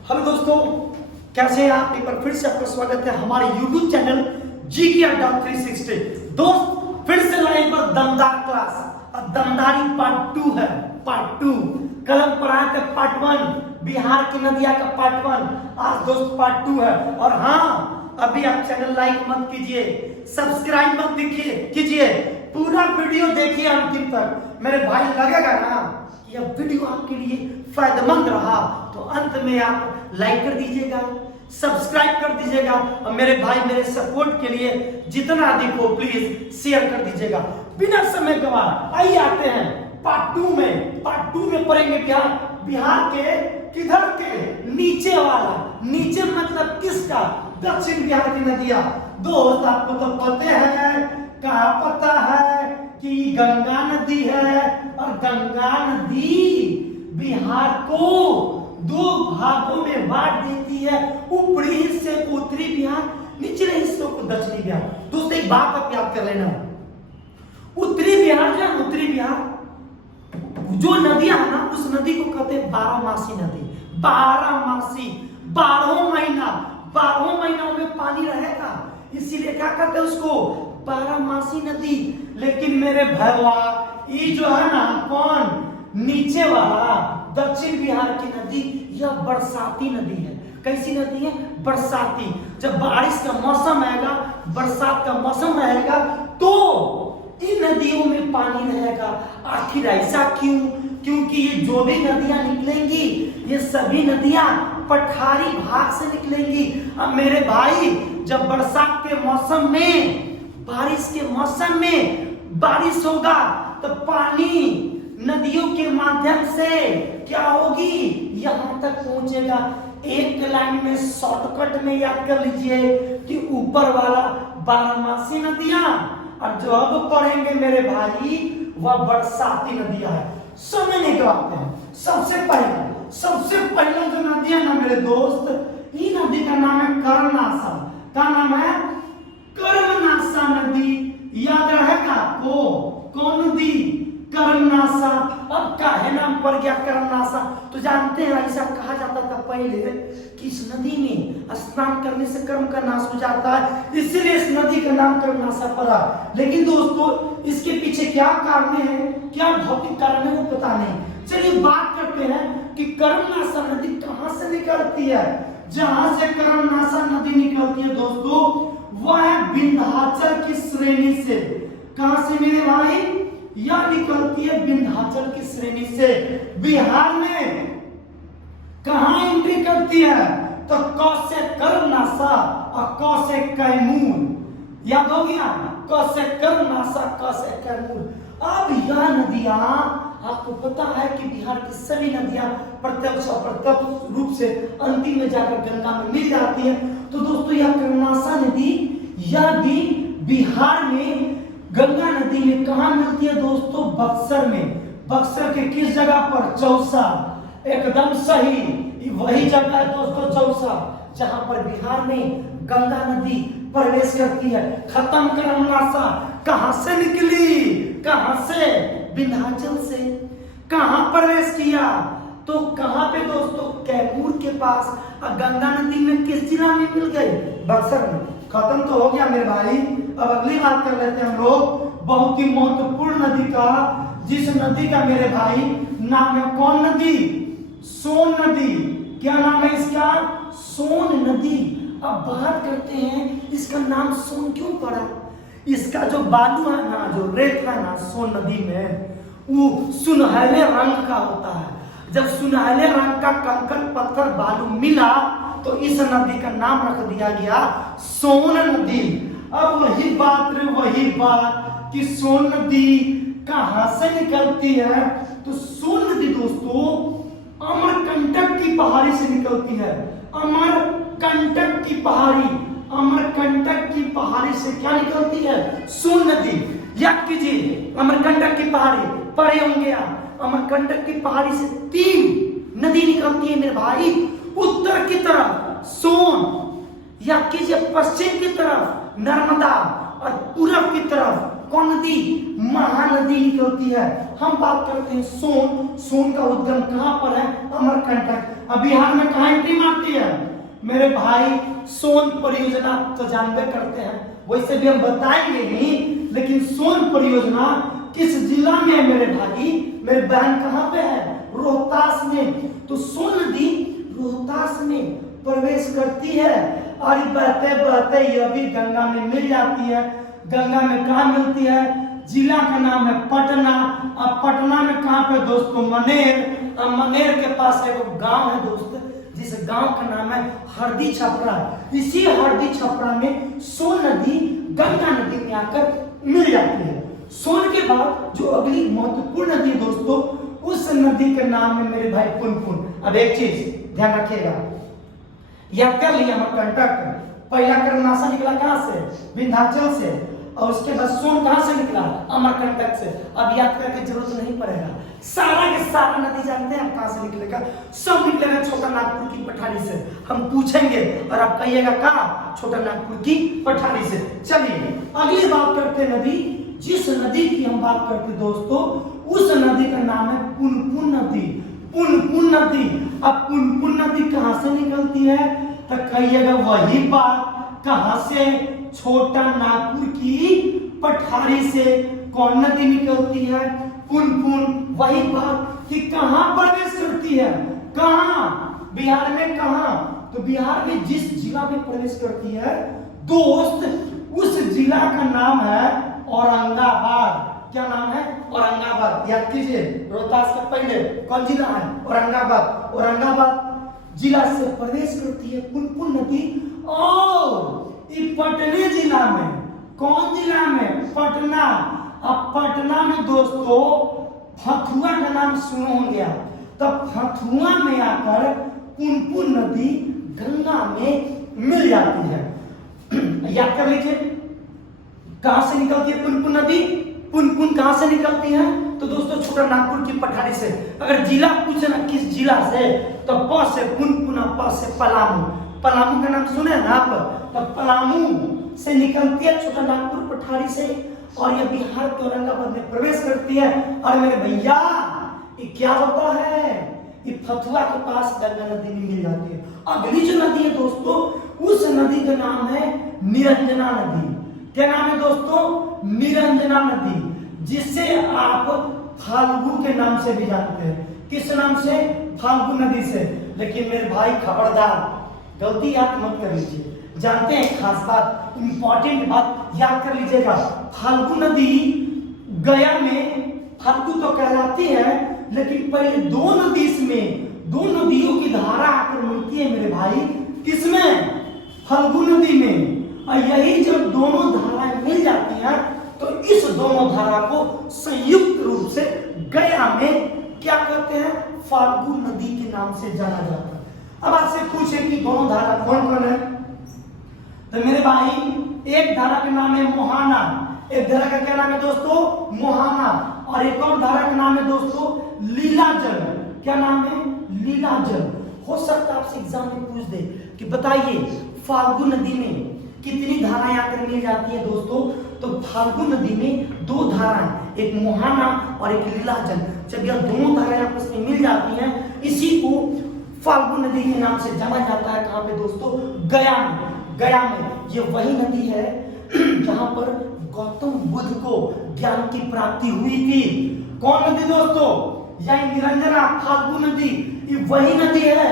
Hello दोस्तों, कैसे हैं आप? एक बार फिर से आपका स्वागत है हमारे YouTube चैनल जी की अड्डा 360। दोस्त फिर से लाए एक बार दमदार क्लास। अब दमदारी पार्ट 2 है। पार्ट 2 कल हम पढ़ाए थे पार्ट 1 बिहार की नदियां का पार्ट 1। आज दोस्त पार्ट 2 है। और हाँ, अभी आप चैनल लाइक मत कीजिए, सब्सक्राइब मत कीजिए, पूरा वीडियो देखिए अंतिम तक। मेरे भाई लगेगा ना कि यह वीडियो आपके लिए फायदेमंद रहा तो अंत में आप लाइक कर दीजिएगा, सब्सक्राइब कर दीजिएगा और मेरे भाई मेरे सपोर्ट के लिए जितना अधिक हो प्लीज शेयर कर दीजिएगा। बिना समय गवाए आइए आते हैं पार्ट 2 में। पार्ट 2 में पढ़ेंगे बिहार के किधर के नीचे वाला। नीचे मतलब किसका? दक्षिण बिहार की नदियां। दोस्त आपको तो पता है, कहा पता है कि गंगा नदी है और गंगा नदी बिहार को 2 भागों में बांट देती है। ऊपरी हिस्से को उत्तरी बिहार, निचले हिस्सों को दक्षिणी बिहार। दोस्तों एक बात आप याद कर लेना, उत्तरी बिहार जो है, उत्तरी बिहार जो नदियां है ना, उस नदी को कहते हैं 12मासी नदी। 12मासी, 12 महीना में पानी रहेगा, इसीलिए क्या कहते हैं उसको? 12मासी नदी। लेकिन मेरे भैया ये जो है ना, कौन नीचे वाला दक्षिण बिहार की नदी, यह बरसाती नदी है। कैसी नदी है? बरसाती। जब बारिश का मौसम आएगा, बरसात का मौसम रहेगा तो इन नदियों में पानी रहेगा। आखिर ऐसा क्यों? क्योंकि ये जो भी नदियां निकलेंगी, ये सभी नदियां पठारी भाग से निकलेंगी। अब मेरे भाई जब बरसात के मौसम में, बारिश के मौसम में बारिश होगा तो पानी नदियों के माध्यम से क्या होगी? यहां तक पहुंचेगा। एक लाइन में शॉर्टकट में याद कर लीजिए कि ऊपर वाला 12मासी नदियां और जो अब पढ़ेंगे मेरे भाई वह बरसाती नदियां है। समझने के बात है। सबसे पहले जो नदी है ना मेरे दोस्त, ये नदी का नाम है कर्मनाशा। क्या नाम है? कर्मनाशा नदी। याद रहेगा आपको? कौन नदी? कर्मनाशा। अब काहे नाम पड़ गया कर्मनाशा? तो जानते हैं ऐसा कहा जाता था पहले कि इस नदी में स्नान करने से कर्म का नाश हो जाता है, इसलिए इस नदी का नाम कर्मनाशा पड़ा। लेकिन दोस्तों इसके पीछे क्या कारण है, क्या भौतिक कारण है वो पता नहीं। चलिए बात करते हैं कि कर्मनाशा नदी कहां से निकलती है। जहां से कर्मनाशा नदी निकलती है दोस्तों, वह है विंध्याचल की श्रेणी से। कहां से मेरे भाई? यह निकलती है विंध्याचल की श्रेणी से। बिहार में कहां एंट्री करती है? तो क से कर्मनाशा और क से कैमूर। याद हो गया? क से कर्मनाशा, क से कैमूर। अब यह नदियां, आपको पता है कि बिहार की सभी नदियां प्रत्यक्ष अप्रत्यक्ष रूप से अंतिम में जाकर गंगा में मिल जाती है। तो दोस्तों यह कर्मनाशा नदी, यह भी बिहार में गंगा नदी में कहां मिलती है दोस्तों? बक्सर में। बक्सर के किस जगह पर? चौसा। एकदम सही, वही जगह है दोस्तों चौसा, जहां पर बिहार में गंगा नदी प्रवेश करती है। खत्म कर्मनाशा कहां से निकली? कहां से? विंध्याचल से। कहां प्रवेश किया? तो कहां पे दोस्तों? कैमूर के पास। और गंगा नदी में किस जिला में मिल गई? बक्सर में। खत्म तो हो गया मेरे भाई। अब अगली बात कर लेते हैं हम लोग बहुत ही महत्वपूर्ण नदी का, जिस नदी का मेरे भाई नाम है कौन नदी? सोन नदी। क्या नाम है इसका? सोन नदी। अब बात करते हैं इसका नाम सोन क्यों पड़ा? इसका जो बालू है ना, जो रेत है ना सोन नदी में, वो सुनहरे रंग का होता है। जब सुनहरे रंग का कंकड़ पत्थर बालू मिला तो इस नदी का नाम रख दिया गया सोन नदी। अब वही बात कि सोन नदी कहां से निकलती है? तो सोन नदी दोस्तों अमरकंटक की पहाड़ी से निकलती है। अमरकंटक की पहाड़ी से क्या निकलती है? सोन नदी। याद कीजिए, अमरकंटक की पहाड़ी पढ़े होंगे आप। अमरकंटक की पहाड़ी से 3 नदी निकलती है मेरे भाई। उत्तर की तरफ सोन, याद कीजिए, पश्चिम की तरफ नर्मदा और पूरब की तरफ कौन नदी? महानदी निकलती है। हम बात करते हैं सोन का उद्गम कहां पर है? अमरकंटक। अब बिहार में कहाँ एंट्री मारती है मेरे भाई? सोन परियोजना तो जानते करते हैं, वैसे भी हम बताएंगे नहीं, लेकिन सोन परियोजना किस जिला में है मेरे भाई? मेरे बहन कहाँ पे है? रोहतास में। तो सोन नदी रोहतास में प्रवेश करती है और बहते बहते यह भी गंगा में मिल जाती है। गंगा में कहाँ मिलती है? जिला का नाम है पटना। अब पटना में कहाँ पे दोस्तों? मनेर। अब मनेर के पास एक गांव है दोस्त, जिस गांव का नाम है हरदी छपरा। इसी हरदी छपरा में सोन नदी गंगा नदी में आकर मिल जाती है। सोन के बाद जो अगली महत्वपूर्ण नदी है दोस्तों, उस नदी का नाम है मेरे भाई पुनपुन। अब एक चीज ध्यान रखिएगा, याद कर लिया हम कंटक। पहला कर्नासा निकला कहां से? विंध्याचल से। और उसके बाद सोन कहां से निकला? अमरकंटक से। अब याद करने की जरूरत नहीं पड़ेगा, सारा के सारा नदी जानते हैं कहां से निकलेगा? सब निकलेगा छोटा नागपुर की पठारी से। हम पूछेंगे और आप कहिएगा कहां? छोटा नागपुर की पठारी से। चलिए अगली बात करते हैं नदी। जिस नदी की हम बात करते दोस्तों, उस नदी का नाम है पुनपुन नदी। पुनपुन नदी। अब पुनपुन नदी कहां से निकलती है? तो कहिएगा वही बात, कहां से? छोटा नागपुर की पठारी से। कौन नदी निकलती है? पुनपुन। वही बात कि कहां प्रवेश करती है? कहां? बिहार में कहां? तो बिहार में जिस जिला में प्रवेश करती है दोस्त, उस जिला का नाम है औरंगाबाद। क्या नाम है? औरंगाबाद। याद कीजिए, रोहतास के पहले कौन जिला है? औरंगाबाद। औरंगाबाद जिला से प्रवेश करती है पुनपुन नदी। और पटने जिला में, कौन जिला में? पटना। अब पटना में दोस्तों फथुआ का नाम सुनो होंगे, तब फथुआ में आकर पुनपुन नदी गंगा में मिल जाती है। याद कर लीजिए, कहां से निकलती है पुनपुन नदी? पुनपुन कहां से निकलती है? तो दोस्तों छोटा नागपुर की पठारी से। अगर जिला पूछे ना किस जिला से, तो प से पुनपुन, प से पलामू। पलामू का नाम सुने ना आप? तो पलामू से निकलती है छोटा नागपुर पठारी से, और यह बिहार के औरंगाबाद में प्रवेश करती है। और मेरे भैया ये क्या होता है? ये फथुआ के पास गंगा नदी में मिल जाती है। अगली जो नदी है दोस्तों, उस नदी का नाम है निरंजना नदी। क्या नाम है दोस्तों? निरंजना नदी, जिसे आप फाल्गु के नाम से भी जानते हैं। किस नाम से? फाल्गु नदी से। लेकिन मेरे भाई खबरदार, गलती याद मत कर लीजिए। जानते हैं खास बात, इंपॉर्टेंट बात याद कर लीजिएगा। फाल्गु नदी गया में फाल्गु तो कहलाती है, लेकिन पहले दो नदी में, दो नदियों की धारा आकर मिलती है मेरे भाई। किसमें? फाल्गु नदी में। और यही जब दोनों धाराएं मिल जाती हैं, तो इस दोनों धारा को संयुक्त रूप से गया में क्या कहते हैं? फाल्गु नदी के नाम से जाना जाता है। अब आपसे पूछे कि दोनों धारा कौन कौन है, तो मेरे भाई एक धारा का नाम है मोहाना। एक धारा का क्या नाम है दोस्तों? मोहाना। और एक और धारा का नाम है दोस्तों लीलाजल। क्या नाम है? लीलाजल। हो सकता है आपसे एग्जाम में पूछ दे कि बताइए फाल्गु नदी में कितनी धाराएं आकर मिल जाती है दोस्तों? तो फाल्गु नदी में दो धाराएं, एक मोहाना और एक लीलाजल। जब यह दोनों धाराएं आपस में मिल जाती हैं, इसी को फाल्गु नदी के नाम से जाना जाता है। कहां पे दोस्तों? गया में। गया में ये वही नदी है जहां पर गौतम बुद्ध को ज्ञान की प्राप्ति हुई थी। कौन नदी दोस्तों? यही निरंजना फाल्गु नदी। ये वही नदी है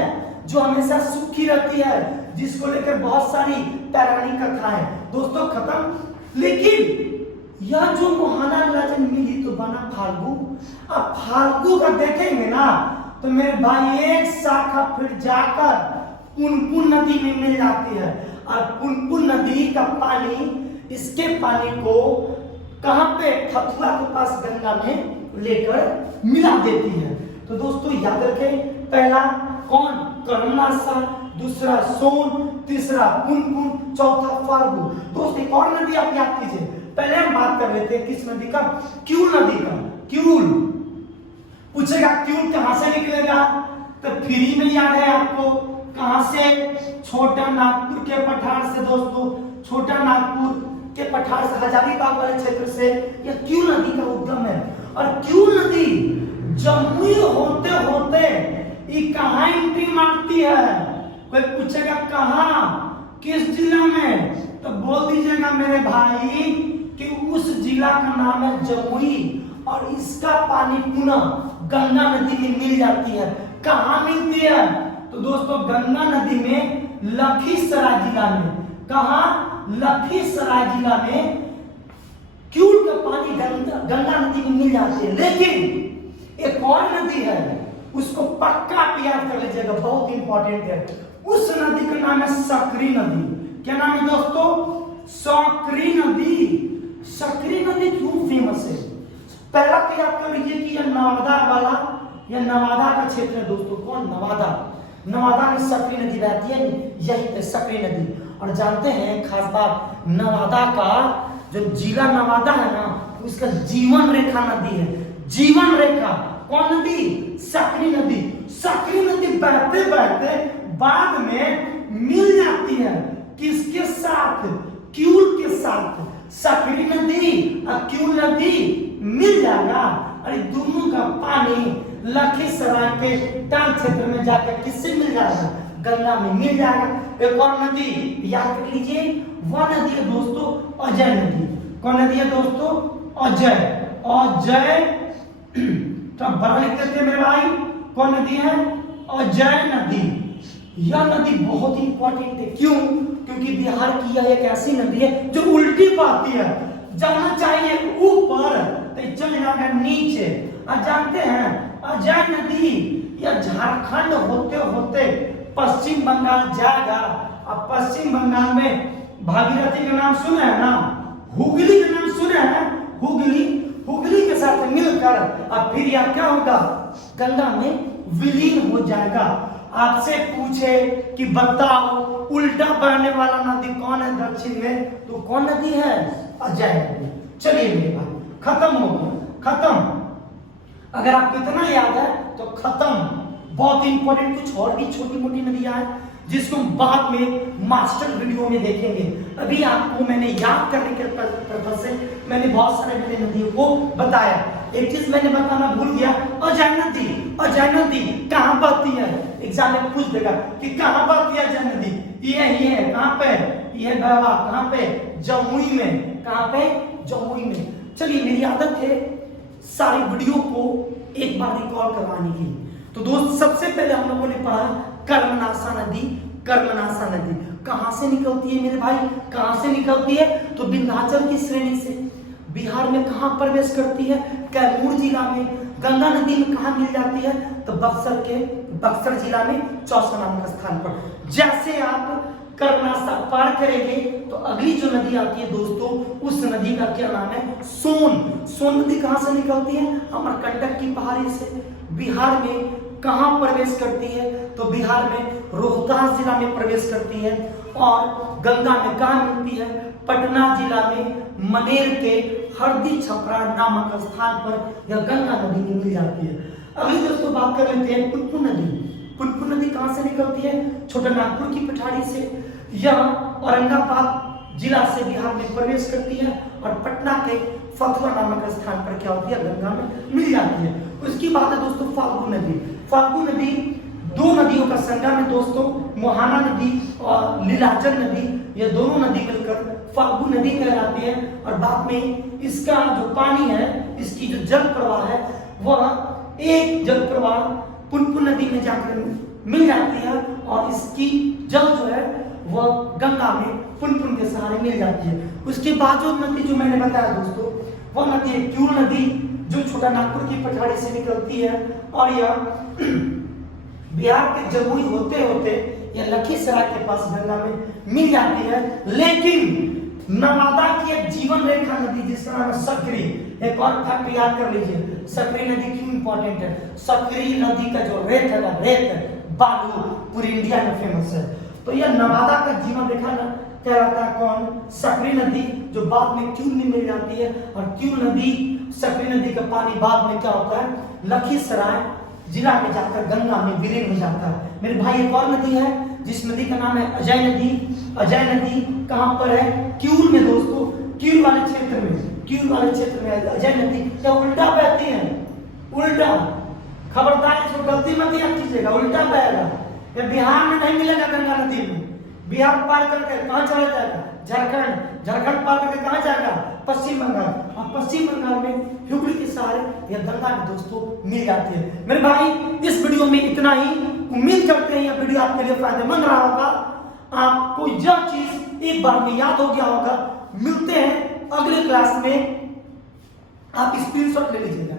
जो हमेशा सूखी रहती है, जिसको लेकर बहुत सारी पौराणिक कथाएं दोस्तों खत्म। लेकिन यह जो मोहाना लीलाजल मिली तो बना फाल्गु। अब फाल्गु का देखेंगे ना, तो मेरे भाई एक शाखा फिर जाकर पुनपुन नदी में मिल जाती है। और पुनपुन नदी का पानी, इसके पानी को कहां पे? फथुआ के पास गंगा में लेकर मिला देती है। तो दोस्तों याद रखें, पहला कौन? कर्मनासा, दूसरा सोन, तीसरा पुनपुन, चौथा फाल्गु। दोस्तों एक और नदी आप याद कीजिए। पहले हम बात कर लेते हैं किस नदी का? क्यूल नदी का। क्यूल पूछेगा क्यूल कहां से निकलेगा, तो फ्री में याद है आपको। कहां से? छोटा नागपुर के पठार से दोस्तों। छोटा नागपुर के पठार से, हजारीबाग वाले क्षेत्र से यह क्यूल नदी का उद्गम है। और क्यूल नदी जमुई होते होते ये कहाँ एंट्री मारती है? कोई पूछेगा कहाँ, किस जिला में, तो बोल दीजिएगा मेरे भाई कि उस जिला का नाम है जमुई, और इसका पानी पुनः गंगा नदी में मिल जाती है। कहाँ मिलती है? तो दोस्तों गंगा नदी में लखीसराय जिला में। कहा? लखीसराय जिला में क्यूल का पानी गंगा नदी में मिल जाती है। लेकिन एक और नदी है, उसको पक्का याद कर लीजिएगा, बहुत इंपॉर्टेंट है। उस नदी का नाम है सकरी नदी। क्या नाम है दोस्तों? सकरी नदी। सकरी नदी क्यों फेमस है? पहला तो याद कर लीजिए कि यह नवादा वाला, यह नवादा का क्षेत्र है दोस्तों। कौन? नवादा। नवादा में सकरी नदी बहती है, यही है सकरी नदी। और जानते हैं खास बात, नवादा का जो जिला नवादा है ना, उसका जीवन रेखा नदी है। जीवन रेखा कौन नदी? सकरी नदी। सकरी नदी बहते बहते बाद में मिल जाती है किसके साथ? क्यूल के साथ। सकरी नदी और क्यूल नदी मिल जाएगा, और दोनों का पानी लखीसराय के डांग क्षेत्र में जाकर किससे मिल जाएगा? गंगा में मिल जाएगा। एक और नदी याद कर लीजिए, वह नदी है दोस्तों अजय नदी। कौन नदी है दोस्तों? अजय। अजय तो बड़ा लिख देते मेरे भाई। कौन नदी है? अजय नदी। यह नदी बहुत इंपॉर्टेंट है। क्यों? क्योंकि बिहार की यह एक ऐसी नदी है जो उल्टी बहती है। जाना चाहिए ऊपर तो चल जाएगा नीचे। और जानते हैं अजय नदी यह झारखंड होते होते पश्चिम बंगाल जाएगा। अब पश्चिम बंगाल में भागीरथी का नाम सुने हैं ना, हुगली का नाम सुने हैं? हुगली, हुगली के साथ मिलकर अब फिर यह क्या होगा? गंगा में विलीन हो जाएगा। आपसे पूछे कि बताओ उल्टा बहने वाला नदी कौन है दक्षिण में, तो कौन नदी है? अजय नदी। चलिए मेरे भाई, खत्म हो गया, खत्म। अगर आपको इतना याद है तो खत्म। बहुत इंपॉर्टेंट कुछ और भी छोटी मोटी नदियां हैं जिसको हम बाद में मास्टर वीडियो में देखेंगे। अभी आपको मैंने याद करने के पर्पस से मैंने बहुत सारे मैंने नदियों को बताया। एक चीज मैंने बताना भूल गया, अजय नदी। अजय नदी कहाँ बहती है? एग्जाम में पूछ देगा कि कहाँ बहती है अजय नदी। ये है कहाँ पे? ये बहवा कहाँ पे? जमुई में। कहाँ पे? जमुई में। चलिए मेरी आदत है सारी वीडियो को एक बार रिकॉल करवाने की। तो दोस्त सबसे पहले हम लोगों ने पढ़ा कर्मनाशा नदी। कर्मनाशा नदी कहां से निकलती है मेरे भाई? कहां से निकलती है? तो विंध्याचल की श्रेणी से। बिहार में कहां प्रवेश करती है? कैमूर जिला में। गंगा नदी में कहां मिल जाती है? तो बक्सर जिला में चौसा नामक स्थान पर। जैसे आप कर्मनाशा पार करेंगे तो अगली जो नदी आती है दोस्तों, उस नदी का क्या नाम है? सोन। सोन नदी कहां से निकलती है? अमरकंटक की पहाड़ी से। बिहार में कहां प्रवेश करती है? तो बिहार में रोहतास जिला में प्रवेश करती है। और गंगा में कहां मिलती है? पटना जिला में मनेर के हरदी छपरा नामक स्थान पर यह गंगा नदी में मिल जाती है। अगली दोस्तों बात कर लेते हैं पुनपुन नदी। पुनपुन नदी कहां से निकलती है? छोटा नागपुर की पठारी से। यह औरंगाबाद जिला से बिहार में प्रवेश करती है और पटना के फतुहा नामक स्थान पर क्या होती है? गंगा में मिल जाती है। उसकी बात है दोस्तों फाल्गु नदी। फाल्गु नदी दो नदियों का संगम है दोस्तों, मोहाना नदी और लीलाचल नदी। ये दोनों नदी मिलकर फाल्गु नदी कहलाती है। और बाद में इसका जो पानी है, इसकी जो जल प्रवाह है, वह एक जल प्रवाह पुनपुन नदी में जाकर मिल जाती है और इसकी जल जो है वह गंगा में पुनपुन के सहारे मिल जाती है। उसके बाद जो नदी जो मैंने बताया दोस्तों, वह नदी है क्यूल नदी, जो छोटा नागपुर की पठारी से निकलती है और यह बिहार के जमुई होते होते यह लखीसराय के पास गंगा में मिल जाती है। लेकिन नवादा की एक जीवन रेखा नदी जिसका नाम है सकरी, एक और फैक्ट याद कर लीजिए, सकरी नदी क्यों इंपॉर्टेंट है? सकरी नदी का जो रेत है, रेत बालू पूरी इंडिया में फेमस है। तो यह नवादा का जीवन रेखा कहलाता है कौन? सकरी नदी, जो बाद में क्यूल में मिल जाती है। और क्यूल नदी, सकरी नदी का पानी बाद में क्या होता है? लखीसराय जिला में जाकर गंगा में विलीन हो जाता है। मेरे भाई एक और नदी है जिस नदी का नाम है अजय नदी। अजय नदी कहां पर है? क्यूल में दोस्तों, क्यूल वाले क्षेत्र में। क्यूल वाले क्षेत्र में अजय नदी क्या उल्टा बहती है? उल्टा। खबरदार इसको गलती मत याद कीजिएगा, उल्टा बहेगा। ये बिहार में नहीं मिलेगा गंगा नदी में। बिहार पार करके कहाँ चला जाएगा? झारखंड। झारखंड पार करके कहाँ जाएगा? पश्चिम बंगाल। और पश्चिम बंगाल में हुगली के सहारे यह गंगा में दोस्तों मिल जाती है। मेरे भाई इस वीडियो में इतना ही। उम्मीद करते हैं यह वीडियो आपके लिए फायदेमंद रहा होगा। आपको यह चीज एक बार में याद हो गया होगा। मिलते हैं अगले क्लास में, आप स्क्रीनशॉट ले लीजिएगा।